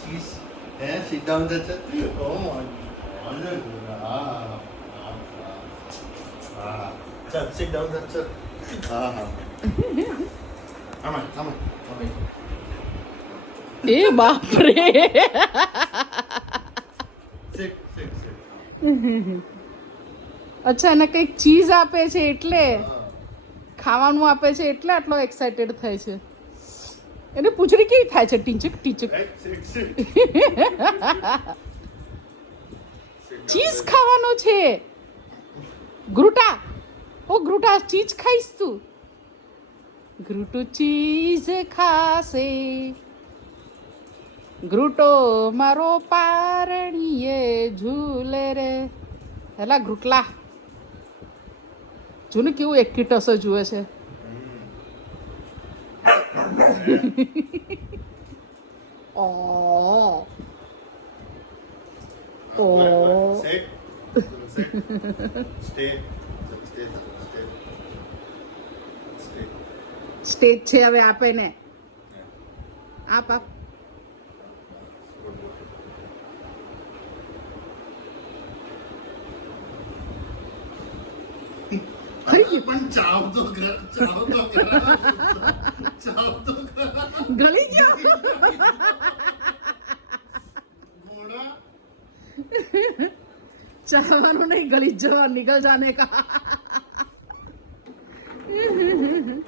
cheese. Yeah, sit down. That's it. Oh my God. Sit down. That's it. Come on. એ બાપ રે Sit. અચ્છા એને કંઈક cheese આપે છે એટલે ખાવાનું આપે છે એટલે આટલો એક્સાઇટેડ થાય છે એને પૂંછડી કેવી થાય છે ટીચક Right? Sit. ચીઝ ખાવાનો છે ગ્રુટા ઓ ગ્રુટા ચીઝ ખાઈશ તું ગ્રુટો ચીઝ ખાશે ગ્રુટો મારો પારણીએ ઝૂલે રે હેલા ગ્રુટલા જો ને કેવું એક્યુટસ જુએ છે ઓ Sit. Stay. સ્ટેજ છે હવે આપે ને આપ પણ ચાવ તો ખરા. ગળી ગયો ઘોડા ચાવવાનું નહીં ગળી જવા નિકલ જાને કા